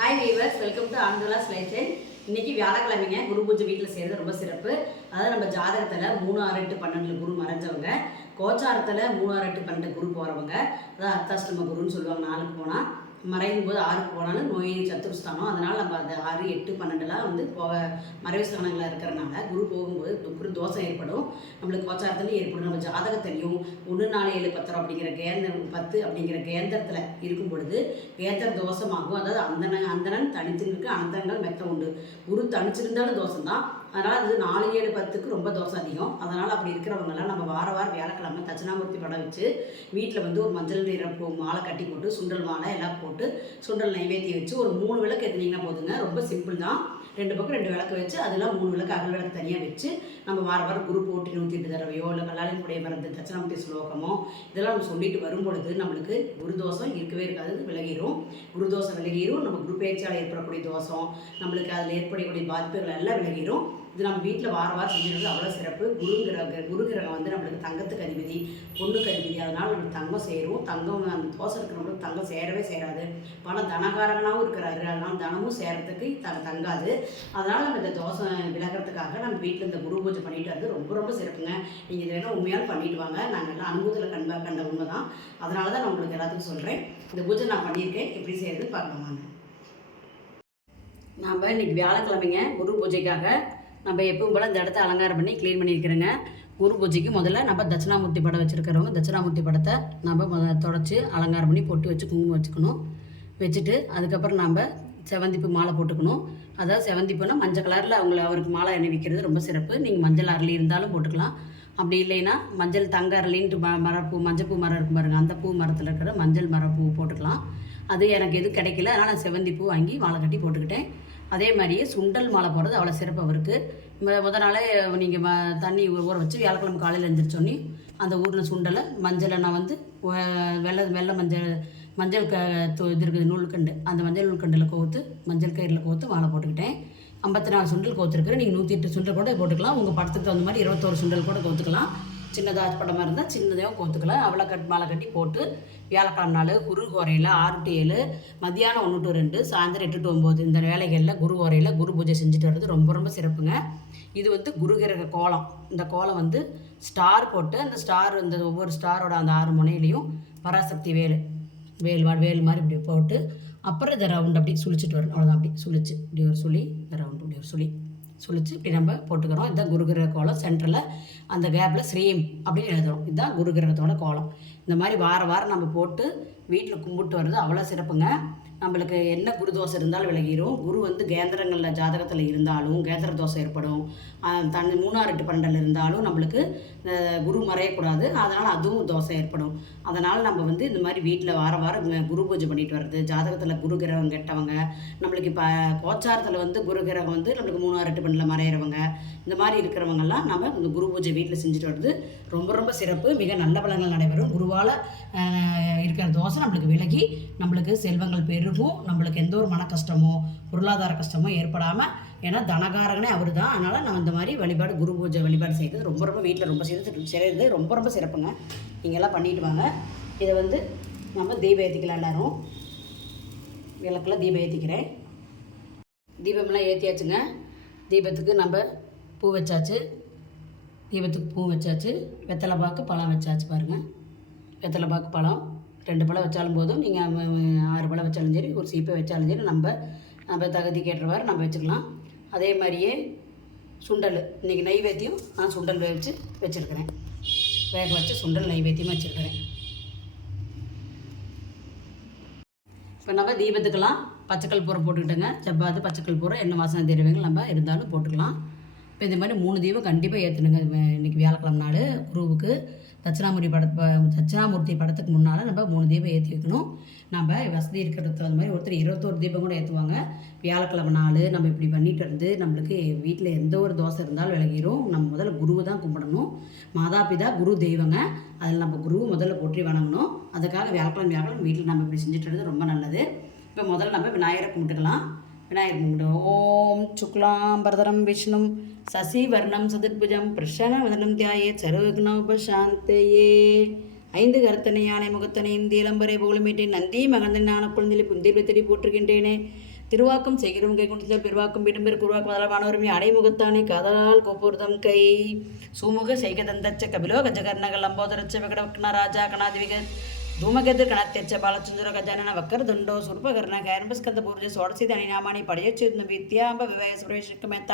Hi viewers, welcome to ஆனந்தலாஸ் life style. இன்னைக்கு வியாழக்கிழமைங்க. குரு பூஜை வீட்டில் செய்கிறது ரொம்ப சிறப்பு. அதாவது நம்ம ஜாதகத்தில் 3, 6, 8, 12 குரு மறைஞ்சவங்க, கோச்சாரத்தில் 3, 6, 8, 12 குரு போகிறவங்க, அதாவது அர்த்தாஷ்டம குருன்னு சொல்லுவாங்க. 4க்கு போனால் மறையும் போது 6க்கு போனாலும் நோய் சத்துருஸ்தானம். அதனால் நம்ம அந்த 6, 8, 12 வந்து போக மறைவு ஸ்தானங்களாக இருக்கிறனால குரு போகும்போது குரு தோஷம் ஏற்படும். நம்மளுக்கு கோச்சாரத்துலையும் ஏற்படும். நம்ம ஜாதகத்திலையும் 1, 4, 7, 10 அப்படிங்கிற கேந்திரம் 10 அப்படிங்கிற கேந்திரத்தில் இருக்கும் பொழுது கேந்திர தோஷமாகும். அதாவது அந்தணன் தனித்து இருக்கு, அந்தங்கள் மெத்த உண்டு. குரு தனிச்சிருந்தாலும் தோஷம் தான். அதனால் அது 4, 7, 10க்கு ரொம்ப தோஷம் அதிகம். அதனால் அப்படி இருக்கிறவங்கெல்லாம் நம்ம வாரம் வியாழக்கிழமை தட்சிணாமூர்த்தி படம் வச்சு வீட்டில் வந்து ஒரு மஞ்சள் நிற மாலை கட்டி போட்டு சுண்டல் மாலை எல்லாம் போட்டு சுண்டல் நைவேத்தியம் வச்சு ஒரு 3 விளக்கு ஏற்றினீங்கன்னா போதுங்க. ரொம்ப சிம்பிள் தான். 2 பக்கம் 2 விளக்கு வச்சு அதெல்லாம் 3 விளக்கு அகல் விளக்கு தனியாக வச்சு நம்ம வாரம் குரு போட்டி 108 தடவையோ இல்லை கல்லாளின் கூடைய மருந்து தட்சிணாமூர்த்தி ஸ்லோகமோ இதெல்லாம் நம்ம சொல்லிட்டு வரும் பொழுது நம்மளுக்கு குரு தோஷம் இருக்கவே இருக்காது, விலகிடும். குரு தோஷம் விலகிடும். நம்ம குரு பயிற்சியால் ஏற்படக்கூடிய தோஷம், நம்மளுக்கு அதில் ஏற்படக்கூடிய பாதிப்புகள் எல்லாம் விலகிடும். இது நம்ம வீட்டில் வாரம் செஞ்சுறது அவ்வளோ சிறப்பு. குரு கிரகம் வந்து நம்மளுக்கு தங்கத்துக்கு அதிபதி, பொண்ணுக்கு அதிபதி. அதனால் நம்ம தங்கம் சேரும். தங்கம் அந்த தோசை இருக்கிறவங்களுக்கு தங்கம் சேரவே சேராது. பணம் தனகாரங்கனாகவும் இருக்கிறாரு. அதனால் தனமும் சேரத்துக்கு தங்காது. அதனால் நம்ம இந்த தோசை விலகிறதுக்காக நம்ம வீட்டில் இந்த குரு பூஜை பண்ணிட்டு வந்து ரொம்ப ரொம்ப சிறப்புங்க. நீங்கள் இதை வேணால் உண்மையால் பண்ணிட்டு வாங்க. நாங்கள் எல்லாம் அனுபவத்தில் கண்ட உண்மை தான். அதனால தான் நான் உங்களுக்கு எல்லாத்துக்கும் சொல்கிறேன். இந்த பூஜை நான் பண்ணியிருக்கேன். எப்படி செய்யறது பார்க்கலாம் வாங்க. நாம் இன்றைக்கி வியாழக்கிழமைங்க. குரு பூஜைக்காக நம்ம எப்பவும் போல் இந்த இடத்த அலங்காரம் பண்ணி க்ளீன் பண்ணியிருக்கிறேங்க. குரு பூஜைக்கு முதல்ல நம்ம தட்சிணாமூர்த்தி படம் வச்சுருக்கிறவங்க தட்சிணாமூர்த்தி படத்தை நம்ம தொடச்சி அலங்காரம் பண்ணி பொட்டு வச்சு குங்குமம் வச்சுக்கணும். வச்சுட்டு அதுக்கப்புறம் நம்ம செவந்திப்பு மாலை போட்டுக்கணும். அதாவது செவந்திப்புனா மஞ்சள் கலரில் அவருக்கு மாலை அணிவிக்கிறது ரொம்ப சிறப்பு. நீங்கள் மஞ்சள் அரளி இருந்தாலும் போட்டுக்கலாம். அப்படி இல்லைன்னா மஞ்சள் தங்க அரளின்ட்டு மரப்பூ மஞ்சள் பூ மரம் இருக்கும் பாருங்கள், அந்த பூ மரத்தில் இருக்கிற மஞ்சள் மரப்பூ போட்டுக்கலாம். அது எனக்கு எதுவும் கிடைக்கல, அதனால் நான் செவந்திப்பூ வாங்கி மாலை கட்டி போட்டுக்கிட்டேன். அதே மாதிரியே சுண்டல் மாலை போடுறது அவ்வளோ சிறப்பு அவருக்கு. முதல் நாளே நீங்கள் தண்ணி ஊற வச்சு வியாழக்கிழமை காலையில் எழுந்திரிச்சோன்னே அந்த ஊரில் சுண்டலை மஞ்சளை நான் வந்து வெள்ளை மஞ்சள் இது இருக்குது நூல்கண்டு, அந்த மஞ்சள் நூல்கண்டில் கோர்த்து மஞ்சள் கயிறில் கோர்த்து மாலை போட்டுக்கிட்டேன். 54 சுண்டல் கோத்துருக்குறேன். நீங்கள் 108 சுண்டல் கூட போட்டுக்கலாம். உங்கள் படத்துக்கு தகுந்த மாதிரி 21 சுண்டல் கூட கோத்துக்கலாம். சின்னதாக படமாக இருந்தால் சின்னதையும் கோத்துக்கலாம். அவ்வளோ மாலை கட்டி போட்டு வியாழக்கிழமை நாள் குரு கோரையில் 6 to 7, மதியானம் 1 to 2, சாயந்தரம் 8 to 9 இந்த வேலைகளில் குரு கோரையில் குரு பூஜை செஞ்சுட்டு வர்றது ரொம்ப ரொம்ப சிறப்புங்க. இது வந்து குருகிரக கோலம். இந்த கோலம் வந்து ஸ்டார் போட்டு அந்த ஸ்டார் இந்த ஒவ்வொரு ஸ்டாரோட அந்த 6 முனையிலையும் பராசக்தி வேல் மாதிரி இப்படி போட்டு அப்புறம் இதை ரவுண்ட் அப்படி சுழிச்சிட்டு வரணும். அவ்வளோதான். அப்படி சுழிச்சு இப்படி ஒரு சுழி, இந்த ரவுண்டு இப்படி ஒரு சுழிச்சு இப்படி நம்ம போட்டுக்கிறோம். இதுதான் குருகிரக கோலம். சென்டரில் அந்த கேப்பில் ஸ்ரீம் அப்படின்னு எழுதுகிறோம். இதுதான் குருகிரகத்தோட கோலம். இந்த மாதிரி வாரம் நம்ம போட்டு வீட்டில் கும்பிட்டு வர்றது அவ்வளோ சிறப்புங்க. நம்மளுக்கு என்ன குரு தோசை இருந்தாலும் விலகிடும். குரு வந்து கேந்திரங்களில் ஜாதகத்தில் இருந்தாலும் கேந்திர தோசை ஏற்படும். 3, 6, 8, 12 இருந்தாலும் நம்மளுக்கு குரு மறையக்கூடாது. அதனால் அதுவும் தோசை ஏற்படும். அதனால் நம்ம வந்து இந்த மாதிரி வீட்டில் வாரம் குரு பூஜை பண்ணிட்டு வர்றது. ஜாதகத்தில் குரு கிரகம் கெட்டவங்க, நம்மளுக்கு இப்போ கோச்சாரத்தில் வந்து குரு கிரகம் வந்து நம்மளுக்கு 3, 6, 8, 12 மறையிறவங்க, இந்த மாதிரி இருக்கிறவங்கெல்லாம் நம்ம இந்த குரு பூஜை வீட்டில் செஞ்சுட்டு வர்றது ரொம்ப ரொம்ப சிறப்பு. மிக நல்ல பலன்கள் நடைபெறும். குருவால் இருக்கிற தோசை நம்மளுக்கு விலகி நம்மளுக்கு செல்வங்கள் பெருகும். நம்மளுக்கு எந்த ஒரு மன கஷ்டமோ பொருளாதார கஷ்டமோ ஏற்படாமல், ஏன்னா தனகாரகனே அவர் தான். அதனால் நம்ம இந்த மாதிரி வழிபாடு குரு பூஜை வழிபாடு செய்கிறது ரொம்ப ரொம்ப வீட்டில் ரொம்ப செய்கிறது ரொம்ப ரொம்ப சிறப்புங்க. நீங்கள்லாம் பண்ணிட்டு வாங்க. இதை வந்து நம்ம தீபம் ஏற்றிக்கலாம். எல்லோரும் விளக்கில் தீபம் ஏற்றிக்கிறேன். தீபம்லாம் ஏற்றியாச்சுங்க. தீபத்துக்கு நம்ம பூ வச்சாச்சு. தீபத்துக்கு பூ வச்சாச்சு. வெத்தலை பாக்கு பழம் வச்சாச்சு பாருங்கள். வெத்தலை பாக்கு பழம் 2 பழம் வச்சாலும் போதும். நீங்கள் 6 பழம் வச்சாலும் சரி, ஒரு சீப்பை வச்சாலும் சரி, நம்ம தகுதி கேட்டுறவாறு நம்ம வச்சுக்கலாம். அதே மாதிரியே சுண்டல் இன்றைக்கி நைவேத்தியம் நான் சுண்டல் வச்சுருக்கிறேன். வேக வச்சு சுண்டல் நைவேத்தியமாக வச்சுருக்கிறேன். இப்போ நம்ம தீபத்துக்கெல்லாம் பச்சைக்கல் பூரை போட்டுக்கிட்டோங்க. செவ்வாது பச்சைக்கல் பூரை என்ன வாசனை திரவியங்கள் நம்ம இருந்தாலும் போட்டுக்கலாம். இப்போ இந்த மாதிரி 3 தீபம் கண்டிப்பாக ஏற்றணுங்க. இன்றைக்கி வியாழக்கிழமை நாள் குருவுக்கு தட்சிணாமூர்த்தி படத்துக்கு முன்னால் நம்ம 3 தீபம் ஏற்றி வைக்கணும். நம்ம வசதி இருக்கிறது அந்த மாதிரி ஒருத்தர் 21 தீபம் கூட ஏற்றுவாங்க. வியாழக்கிழமை நாள் நம்ம இப்படி பண்ணிட்டு இருந்து நம்மளுக்கு வீட்டில் எந்த ஒரு தோசை இருந்தாலும் விலகிடும். நம்ம முதல்ல குருவை தான் கும்பிடணும். மாதாபிதா குரு தெய்வங்க. அதில் நம்ம குருவை முதல்ல போற்றி வணங்கணும். அதுக்காக வியாழக்கிழமை வீட்டில் நம்ம இப்படி செஞ்சுட்டு இருந்தது ரொம்ப நல்லது. இப்போ முதல்ல நம்ம விநாயகரை கும்பிட்டுக்கலாம். விநாயகர் கும்பிடுவோம். ஓம் சுக்லாம் பரதரம் விஷ்ணும் சசிவர்ணம் சதுர்புஜம் பிரசன்னவதனம் தியாயேத் சர்வவிக்னோபசாந்தயே. 5 கருத்தனை யானை முகத்தனை இந்திய இளம்பரை புகழமீட்டேன் நந்தி மகந்தன் ஞான குழந்தையை புந்தியில் தேடி போட்டிருக்கின்றேனே. திருவாக்கம் செய்கிறோம் கை குண்டித்தல் பெருவாக்கம் விடும்பெரு குருவாக்கம் முதலால் வானவருமே அடைமுகத்தானே காதலால் கோப்பூர்தம் கை சுமுக செய்க தந்தச்ச கபிலோ கஜகர்ணக லம்போதரச்ச விகடவக்ன ராஜா கணாதிவிக ಧೂಮಗೆದ್ದು ಕಣತ್ಯಚ್ಚ ಬಾಲಚಂದ್ರ ಗಜಾನನ ವಕ್ಕರ ದುಂಡೋ ಸುರ್ಪಕರ್ಣ ಕೈರ್ಮಸ್ಕಂದ ಪೂರ್ಜ ಸೋಡಸಿದ ಅನಿನಾಮಾನಿ ಪಡೆಯಚ್ಚು ವಿದ್ಯಾಂಬ ವಿವಾಹ ಸುರೇಶಕಮೇತ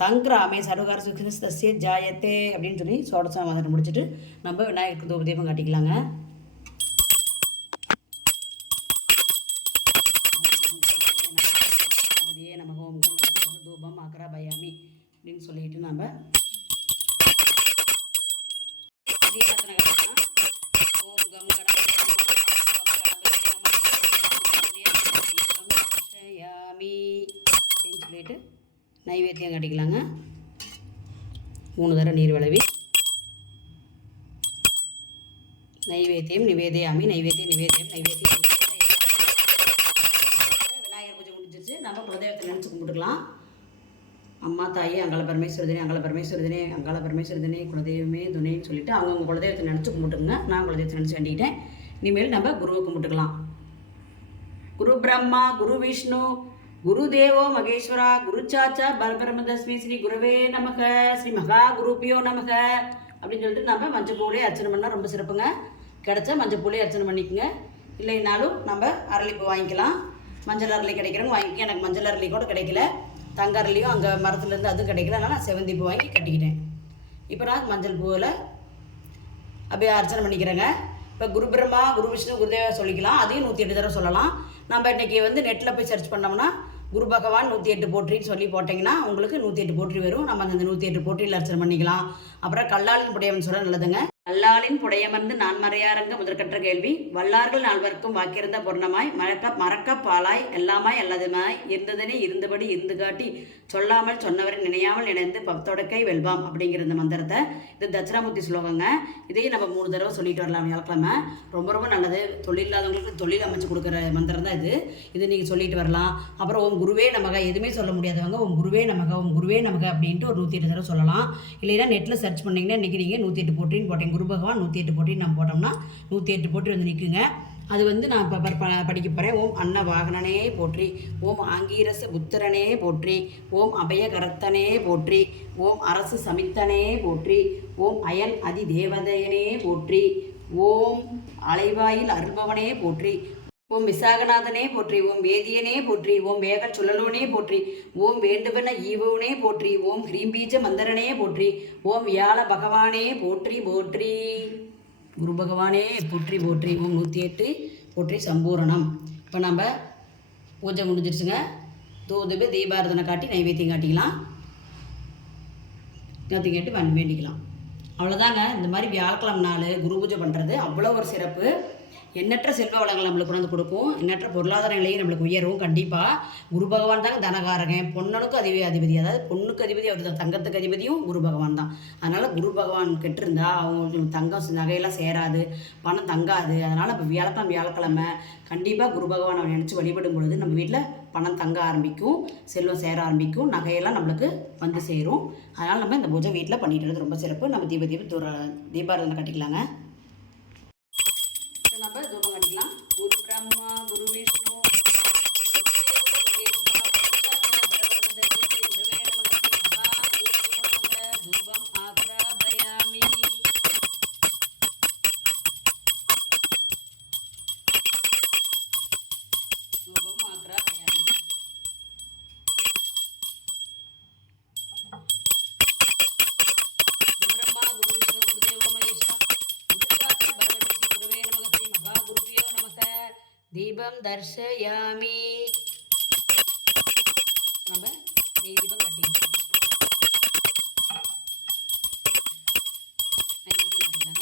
சங்கிராமே சடுகார சுகினஸ்தஸ்ய ஜாயத்தே அப்படின்னு சொல்லி சோடச மாதிரி முடிச்சுட்டு நம்ம விநாயகருக்கு தூப தீபம் காட்டிக்கலாங்க. நமக்கு ஓம் தூபம் அக்கரா பயாமி அப்படின்னு சொல்லிட்டு நம்ம தீபத்தனை கட்டலாம். ஓம் கம் கடாமி அப்படின்னு சொல்லிட்டு நைவேத்தியம் கட்டிக்கலாங்க. 3 தடவை நீர் விளவி நைவேத்தியம் நிவேதியாமி நைவேத்தியம் நிவேதியம் நைவேத்தியம் விநாயகர் பூஜை முடிஞ்சிருச்சு. நம்ம குலதெய்வத்தை நினச்சி கும்பிட்டுக்கலாம். அம்மா தாயி அங்காள பரமேஸ்வரதினே அங்காள பரமேஸ்வரதினே அங்காள பரமேஸ்வரதினே குலதெய்வமே துணைன்னு சொல்லிட்டு அவங்கவுங்க குலதெய்வத்தை நினச்சி கும்பிட்டுங்க. நான் குலதெய்வத்தை நினச்சி வேண்டிக்கிட்டேன். இனிமேல் நம்ம குருவை கும்பிட்டுக்கலாம். குரு பிரம்மா குரு விஷ்ணு குருதேவோ மகேஸ்வரா குரு சாச்சா பரபிரமதஸ்மி ஸ்ரீ குருவே நமக ஸ்ரீ மகா குருப்பியோ நமக அப்படின்னு சொல்லிட்டு நம்ம மஞ்சள் பூலே அர்ச்சனை பண்ணால் ரொம்ப சிறப்புங்க. கிடச்சா மஞ்சள் பூலே அர்ச்சனை பண்ணிக்கோங்க. இல்லைனாலும் நம்ம அரளிப்பூ வாங்கிக்கலாம். மஞ்சள் அரளி கிடைக்கிறவங்க வாங்கிக்க. எனக்கு மஞ்சள் அரளி கூட கிடைக்கல, தங்க அரளியும் அங்கே மரத்துலேருந்து அதுவும் கிடைக்கல. அதனால் நான் செவந்தி பூ வாங்கி கட்டிக்கிட்டேன். இப்போ நான் மஞ்சள் பூவில் அப்படியே அர்ச்சனை பண்ணிக்கிறேங்க. இப்போ குரு பிரம்மா குரு விஷ்ணு குருதேவா சொல்லிக்கலாம். அதையும் 108 தடவை சொல்லலாம். நம்ம இன்றைக்கி நெட்டில் போய் சர்ச் பண்ணோம்னா குரு பகவான் 108 போற்றின்னு சொல்லி போட்டிங்கன்னா உங்களுக்கு 108 போற்றி வரும். நம்ம அந்த 108 போற்றியில் அர்ச்சனை பண்ணிக்கலாம். அப்புறம் கல்லாளின் புடையவன் சொல்ல நல்லதுங்க. கல்லாளின் புடையமர்ந்து நான் மறையாரங்க முதற்கற்ற கேள்வி வல்லார்கள் நால்வர்க்கும் வாக்கியிருந்த பொருணமாய் மறக்க பாலாய் எல்லாமாய் அல்லதுமாய் இருந்ததனே இருந்தபடி இருந்து காட்டி சொல்லாமல் சொன்னவரை நினையாமல் நினைந்து பத்தொடக்கை வெல்வாம் அப்படிங்கிற இந்த மந்திரத்தை இது தட்சிணாமூர்த்தி ஸ்லோகங்க. இதையும் நம்ம 3 தடவை சொல்லிட்டு வரலாம் வியாழக்கிழமை. ரொம்ப ரொம்ப நல்லது. தொழில் இல்லாதவங்களுக்கு தொழில் அமைச்சு கொடுக்குற மந்திரம் தான் இது நீங்கள் சொல்லிட்டு வரலாம். அப்புறம் ஓம் குருவே நமக எதுவுமே சொல்ல முடியாதவங்க ஓம் குருவே நமக அப்படின்ட்டு ஒரு 108 தடவை சொல்லலாம். இல்லைன்னா நெட்டில் சர்ச் பண்ணிங்கன்னா இன்றைக்கி நீங்கள் 108 போற்றின்னு போட்டீங்க குரு பகவான் 108 போற்றி நம்ம போட்டோம்னா 108 போற்றி நிற்குங்க. அது நான் இப்போ படிக்க போகிறேன். ஓம் அன்ன வாகனனே போற்றி ஓம் ஆங்கீரச புத்திரனே போற்றி ஓம் அபயகரத்தனே போற்றி ஓம் அரசு சமித்தனே போற்றி ஓம் அயல் அதி தேவதையனே போற்றி ஓம் அலைவாயில் அருள்பவனே போற்றி ஓம் விசாகநாதனே போற்றி ஓம் வேதியனே போற்றி ஓம் வேக சுழலோனே போற்றி ஓம் வேண்டுவன ஈவோனே போற்றி ஓம் ஹ்ரீம்பீஜ மந்தரனே போற்றி ஓம் வியாழ பகவானே போற்றி போற்றி குரு பகவானே போற்றி போற்றி ஓம் 108 போற்றி சம்பூரணம். இப்போ நம்ம பூஜை முடிஞ்சிருச்சுங்க. தூதுபு தீபாரதனை காட்டி நைவேத்தியம் காட்டிக்கலாம். நைவேத்தியம் கேட்டு வேண்டிக்கலாம். அவ்வளோதாங்க. இந்த மாதிரி வியாழக்கிழமை நாள் குரு பூஜை பண்ணுறது அவ்வளோ ஒரு சிறப்பு. எண்ணற்ற செல்வ வளங்கள் நம்மளுக்கு கொண்டு வந்து கொடுக்கும். எண்ணற்ற பொருளாதார நிலையும் நம்மளுக்கு உயரும். கண்டிப்பாக குரு பகவான் தாங்க தனகாரகன். பொண்ணனுக்கும் அதிபதி, அதாவது பொண்ணுக்கு அதிபதி அவர் தான். தங்கத்துக்கு அதிபதியும் குரு பகவான் தான். அதனால் குரு பகவான் கெட்டிருந்தா அவங்களுக்கு தங்கம் நகையெல்லாம் சேராது, பணம் தங்காது. அதனால் இப்போ வியாழக்கிழமை கண்டிப்பாக குரு பகவான் அவனை நினச்சி வழிபடும் பொழுது நம்ம வீட்டில் பணம் தங்க ஆரம்பிக்கும், செல்வம் சேர ஆரம்பிக்கும், நகையெல்லாம் நம்மளுக்கு வந்து சேரும். அதனால் நம்ம இந்த பூஜை வீட்டில் பண்ணிட்டு வரது ரொம்ப சிறப்பு. நம்ம தீபாரதனை கட்டிக்கலாங்க. நம்ம தூபம் கட்டிக்கலாம். குரு பிரம்மா குரு விஷ்ணு தூபம் ஆக்ராபயாமி. தூபம் ஆக்ராபயாமி. பிரம்மா குரு விஷ்ணு குருதேவ மகேஸ்வரா தீபம் தர்ஷயாமி. நம்ம நெய் தீபம் கட்டிக்கலாம். கட்டிக்கலாம்.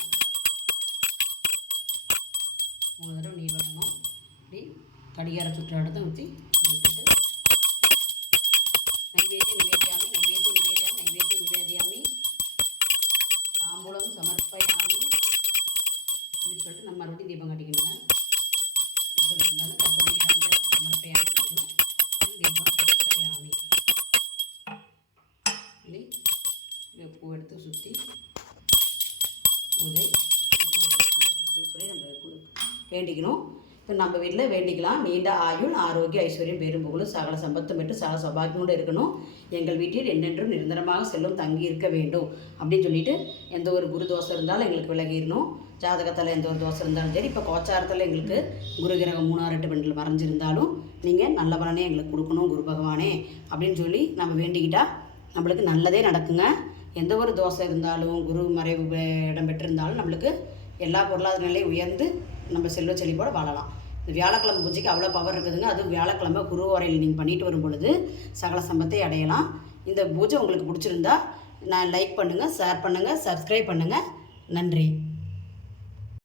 3 தடவை நீர் வரணும். இப்படி கடிகார சுற்ற இடத்த ஊற்றி நைவேத்தியம் நிவேதியாமி நைவேத்தியம் நிவேதியாமி நைவேத்தியம் நிவேதியாமி தாம்பூலம் சமர்ப்பயாமி அப்படின்னு சொல்லிட்டு நம்ம மறுபடியும் தீபம் கட்டிக்கணுங்க. பூ எடுத்து சுற்றி பூஜை அப்படின்னு சொல்லி நம்ம வேண்டிக்கணும். இப்போ நம்ம வீட்டில் வேண்டிக்கலாம், நீண்ட ஆயுள், ஆரோக்கிய, ஐஸ்வர்யம், பேரும் புகழும், சகல சம்பத்தும் பெற்று சகல சௌபாகியமோடு இருக்கணும். எங்கள் வீட்டில் என்றென்றும் நிரந்தரமாக செல்வம் தங்கி இருக்க வேண்டும் அப்படின்னு சொல்லிட்டு, எந்த ஒரு குரு தோஷம் இருந்தாலும் எங்களுக்கு விலகிடணும். ஜாதகத்தில் எந்த ஒரு தோஷம் இருந்தாலும் சரி, இப்போ கோச்சாரத்தில் எங்களுக்கு குரு கிரகம் 3, 6, 8 பெண்கள் மறைஞ்சிருந்தாலும் நீங்கள் நல்ல பலனே எங்களுக்கு கொடுக்கணும் குரு பகவானே அப்படின்னு சொல்லி நம்ம வேண்டிக்கிட்டால் நம்மளுக்கு நல்லதே நடக்குங்க. எந்த ஒரு தோஷம் இருந்தாலும் குரு மறைவு இடம் பெற்றிருந்தாலும் நம்மளுக்கு எல்லா பொருளாதார நிலையும் உயர்ந்து நம்ம செல்வ செழிப்போட வாழலாம். இந்த வியாழக்கிழமை பூஜைக்கு அவ்வளோ பவர் இருக்குதுங்க. அதுவும் வியாழக்கிழமை குரு வரையில் நீங்கள் பண்ணிட்டு வரும் பொழுது சகல சம்பத்தை அடையலாம். இந்த பூஜை உங்களுக்கு பிடிச்சிருந்தா லைக் பண்ணுங்கள், ஷேர் பண்ணுங்கள், சப்ஸ்கிரைப் பண்ணுங்கள். நன்றி.